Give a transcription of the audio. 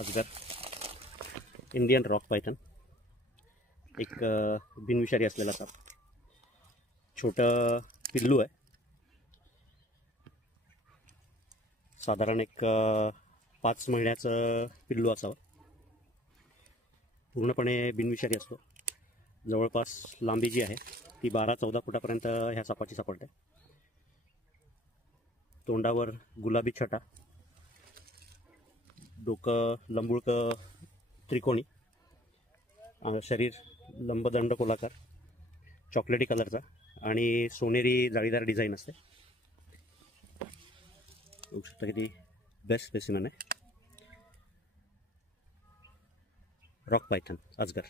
अजगर, Indian rock Python, एक बिनविषारी असलेला साप, छोटं पिल्लू आहे, साधारण एक 5 महिन्याचं पिल्लू असावं, पूर्णपणे बिनविषारी असतो। जवळपास लांबी जी आहे ती 12-14 फुटापर्यंत ह्या सापाची सापडते। तोंडावर गुलाबी छटा, डोकं लंबुळकं त्रिकोणी, शरीर लंबदंड गोलाकार, चॉकलेटी कलरचा आणि सोनेरी जाळीदार डिझाईन असते। बघू शकता किती बेस्ट स्पेसिमेन आहे, रॉक पायथन अजगर।